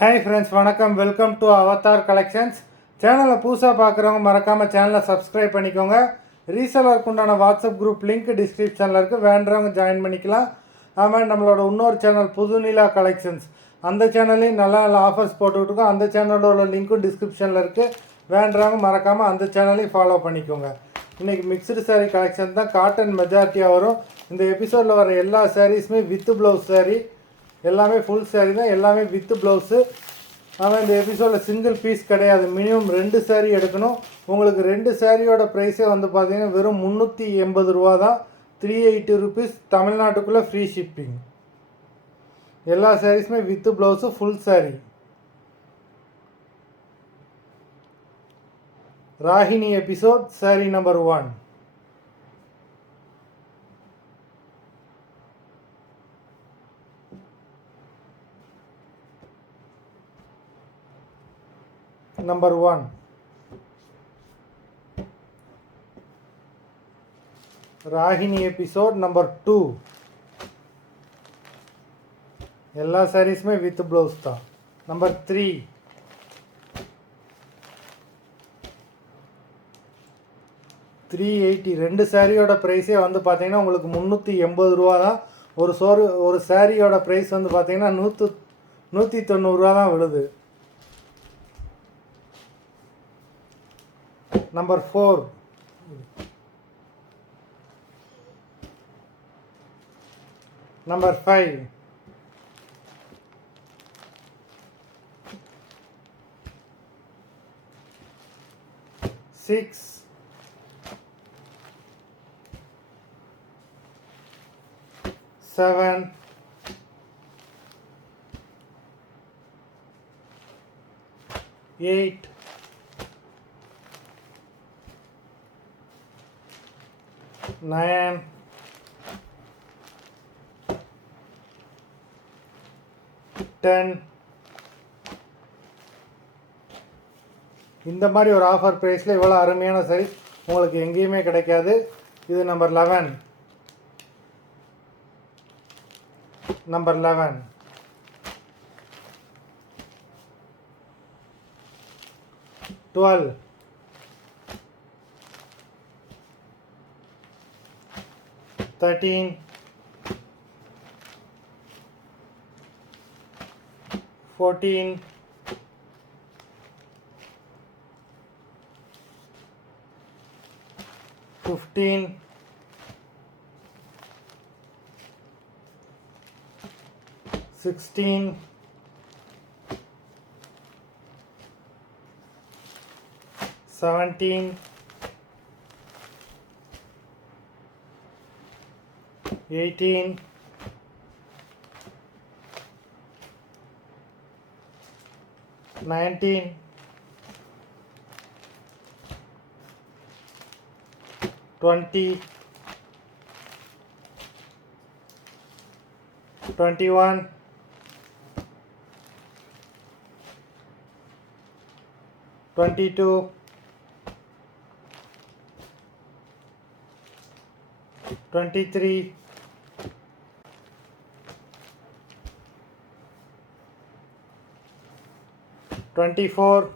Hi friends, வணக்கம். Welcome to Avatar collections. சேனலை புதுசாக பார்க்குறவங்க மறக்காமல் சேனலை சப்ஸ்கிரைப் பண்ணிக்கோங்க. ரீசெலருக்கு உண்டான வாட்ஸ்அப் குரூப் லிங்க் டிஸ்கிரிப்ஷனில் இருக்குது, வேண்டுறவங்க ஜாயின் பண்ணிக்கலாம். அதுமாதிரி நம்மளோட இன்னொரு சேனல் புதுநிலா கலெக்ஷன்ஸ், அந்த சேனல்லையும் நல்ல நல்ல ஆஃபர்ஸ் போட்டுக்கிட்டுருக்கோம். அந்த சேனலோட லிங்க்கும் டிஸ்கிரிப்ஷனில் இருக்குது, வேண்டுறவங்க மறக்காமல் அந்த சேனலையும் ஃபாலோ பண்ணிக்கோங்க. இன்றைக்கி மிக்சடு சாரீ கலெக்ஷன் தான், காட்டன் மெஜாரிட்டியாக வரும். இந்த எபிசோடில் வர எல்லா சாரீஸுமே வித் ப்ளவுஸ் சாரீ, எல்லாமே ஃபுல் சாரீ தான், எல்லாமே வித்து ப்ளவுஸு. ஆனால் இந்த எபிசோடில் சிங்கிள் பீஸ் கிடையாது, மினிமம் 2 சாரீ எடுக்கணும். உங்களுக்கு 2 சாரியோட ப்ரைஸே வந்து பார்த்தீங்கன்னா வெறும் 380 ரூபா தான், 380 ருபீஸ். தமிழ்நாட்டுக்குள்ளே ஃப்ரீ ஷிப்பிங். எல்லா சாரீஸுமே with blouse, full sari. Ragini episode sari number 1. Number 1. Ragini episode number 2. எல்லா சாரீஸுமே வித் ப்ளவுஸ் தான். நம்பர் 3. $380. 2 சாரியோட ப்ரைஸே வந்து பார்த்தீங்கன்னா உங்களுக்கு 380 ரூபா தான். ஒரு சாரியோட ப்ரைஸ் வந்து பார்த்தீங்கன்னா 190 ரூபா தான் விழுது. Number 4. Number 5. Six. 7. 8. 9. 10. இந்த மாதிரி ஒரு ஆஃபர் ப்ரைஸில் இவ்வளோ அருமையான சைஸ் உங்களுக்கு எங்கேயுமே கிடைக்காது. இது நம்பர் 11. நம்பர் 11. 12. 13. 14. 15. 16. 17. 18. 19. 20. 21. 22. 23. 24.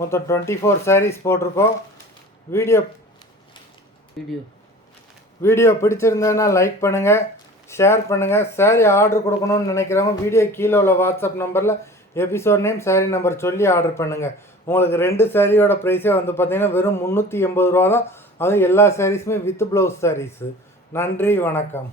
24 சாரீஸ் போட்டிருக்கோம். வீடியோ பிடிச்சிருந்தேன்னா லைக் பண்ணுங்கள், ஷேர் பண்ணுங்கள். சாரீ ஆர்டர் கொடுக்கணும்னு நினைக்கிறவங்க வீடியோ கீழே உள்ள வாட்ஸ்அப் நம்பரில் எபிசோட் நேம், சாரீ நம்பர் சொல்லி ஆர்டர் பண்ணுங்கள். உங்களுக்கு 2 சாரியோட ப்ரைஸே வந்து பார்த்தீங்கன்னா வெறும் 380 ரூபா தான். அதுவும் எல்லா சாரீஸுமே வித் ப்ளவுஸ் சாரீஸு. நன்றி, வணக்கம்.